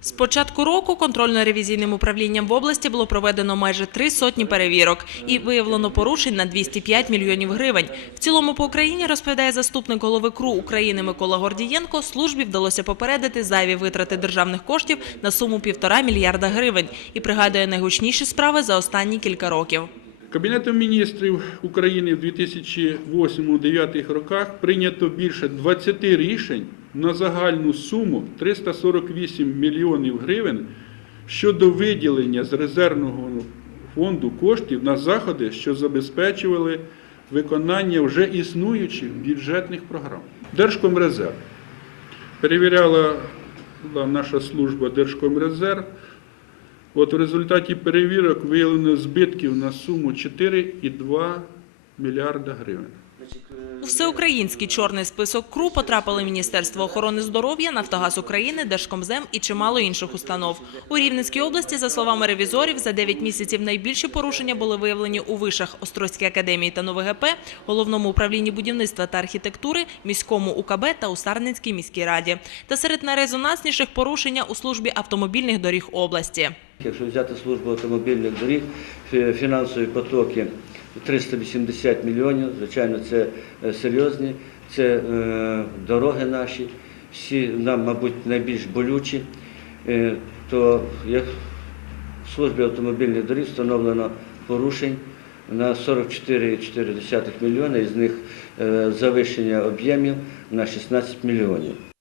З початку року контрольно-ревізійним управлінням в області було проведено майже три сотні перевірок і виявлено порушень на 205 мільйонів гривень. В цілому по Україні, розповідає заступник голови КРУ України Микола Гордієнко, службі вдалося попередити зайві витрати державних коштів на суму півтора мільярда гривень і пригадує найгучніші справи за останні кілька років. Кабінетом міністрів України в 2008-2009 роках прийнято більше 20 рішень на загальну суму 348 мільйонів гривень щодо виділення з резервного фонду коштів на заходи, що забезпечували виконання вже існуючих бюджетних програм. Держкомрезерв перевіряла наша служба Держкомрезерв. От в результаті перевірок виявлено збитків на суму 4,2 мільярда гривень. У всеукраїнський чорний список КРУ потрапили Міністерство охорони здоров'я, Нафтогаз України, Держкомзем і чимало інших установ. У Рівненській області, за словами ревізорів, за 9 місяців найбільші порушення були виявлені у вишах Острозькій академії та НОВГП, головному управлінні будівництва та архітектури, міському УКБ та у Сарненській міській раді. Та серед найрезонансніших порушення у службі автомобільних доріг області. Якщо взяти службу автомобільних доріг, фі- фінансові потоки 380 мільйонів, звичайно, це е, серйозні, це е, дороги наші, всі нам, мабуть, найбільш болючі. Е, То як в службі автомобільних доріг встановлено порушень на 44,4 мільйони, із них завищення об'ємів на 16 мільйонів.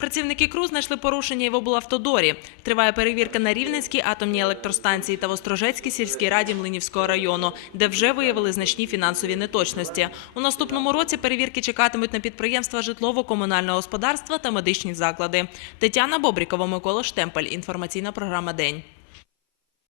Працівники КРУ знайшли порушення в облавтодорі. Триває перевірка на Рівненській атомній електростанції та в Острожецькій сільській раді Млинівського району, де вже виявили значні фінансові неточності. У наступному році перевірки чекатимуть на підприємства житлово-комунального господарства та медичні заклади. Тетяна Бобрікова, Микола Штемпель. Інформаційна програма День.